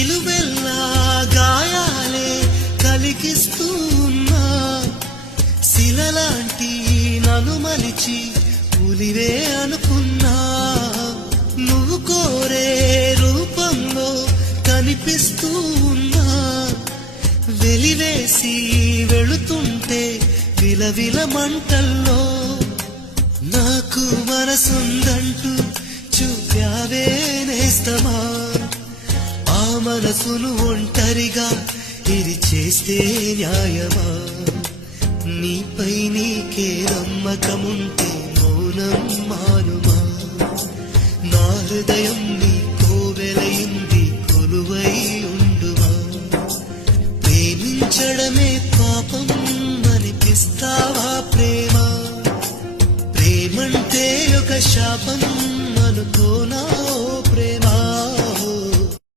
నిలువెల్లా గాయాలే కలిగిస్తూ ఉన్నా శిలలాంటి నన్ను మలిచి పులివే అనుకున్నా నువ్వు కోరే రూపంలో కనిపిస్తూ ఉన్నా వెలివేసి వెళుతుంటే విలవిల మంటల్లో నాకు మనసుందంటూ చూపావే నేస్తమా ఆ మనసును ఒంటరిగా ఇది చేస్తే న్యాయమా నీపై నీకే నమ్మకముంటే మౌనం మానుమా నా హృదయం